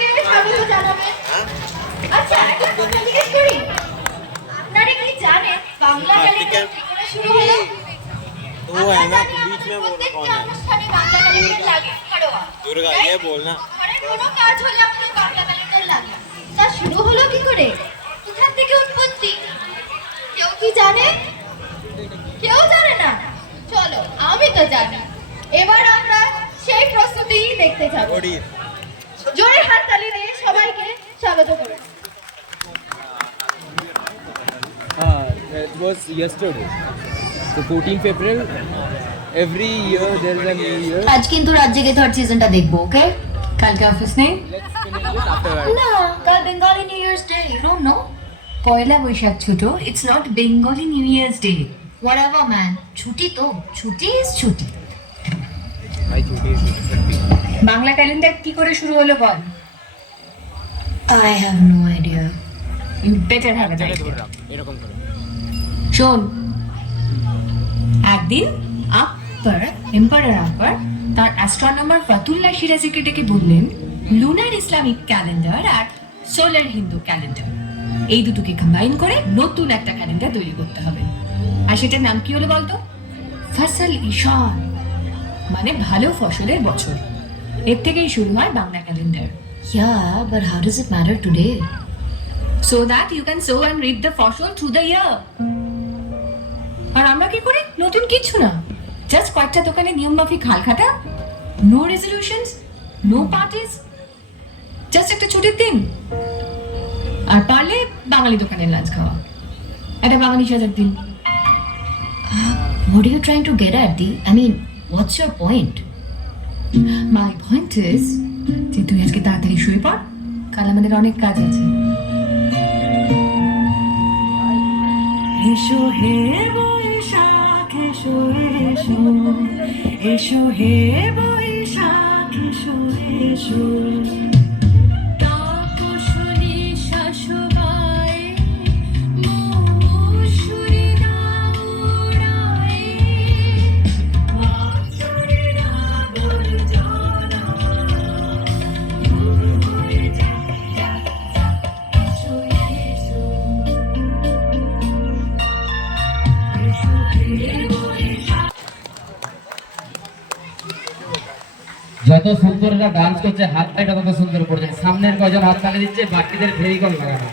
থেকে স্বাগত জানাবেন। আচ্ছা, একটা কথা জিজ্ঞেস করি, আপনারা কি জানেন বাংলা ক্যালেন্ডার কি করে শুরু হলো? वो है ना बीच में बोल कौन है অনুষ্ঠানে বাংলা ক্যালেন্ডার লাগে খাড়োয়া। दुर्गा ये बोलना ঘরে কোনো কাজ হলে আমাদের বাংলা ক্যালেন্ডার লাগে। তা শুরু হলো কি করে? কোথা থেকে উৎপত্তি? কেউ কি জানে? কেউ জানে না? চলো, আমি তো জানি। এবার আমরা সেই প্রস্তুতি দেখতে যাব। ओडी জোরে হাততালি দিয়ে সবাইকে স্বাগত করুন। It was yesterday. So 14th April. Every year there is a new year. আজ কিন্তু রাজ্যে থার্ড সিজনটা দেখবো, ওকে? কালকে অফিস নেই? Let's finish this after that. না, কাল Bengali new year's day, you don't know? Poila Baishakh ছোট, it's not Bengali new year's day. Whatever man, ছুটি তো, ছুটি ইজ ছুটি। My duty is Bangla calendar কি করে শুরু হলো বল? I have no idea. You better have an idea. এরকম করে। শোন, একদিন এম্পারার আকবর তার অ্যাস্ট্রোনমার ফাতুল্লাহ সিরাজিকে ডেকে বললেন, লুনার ইসলামিক ক্যালেন্ডার আর সোলার হিন্দু ক্যালেন্ডার এই দুটোকে কম্বাইন করে নতুন একটা ক্যালেন্ডার তৈরি করতে হবে। আর সেটার নাম কি হলো বলতো? ফসল ঈশান, মানে ভালো ফসলের বছর। এর থেকেই শুরু হয় Bangla calendar. Yeah, but how does it matter today? So that you can sow and reap the ফসল through the year. আর আমরা কি করি? নতুন কিছু না, জাস্ট কয়েকটা দোকানে নিয়ম মাফিক হাল খাটা, no resolutions, no parties, just একটা ছুটির দিন, আর পারলে বাঙালি দোকানের লাঞ্চ খাওয়া, একটা বাঙালি সাজার দিন। What are you trying to get at, Di? I mean, what's your point? My point is যে তুই আজকে তাড়াতাড়ি শুয়ে পড়, কাল আমাদের অনেক কাজ আছে। এসো হে বৈশাখ এসো এসো, এসো হে বৈশাখ এসো এসো। যত সুন্দররা ডান্স করছে হাত পাটা তত সুন্দর পড়ছে। সামনের কয়জন হাত তালি দিচ্ছে, বাকিদের ভেরি কল লাগানো।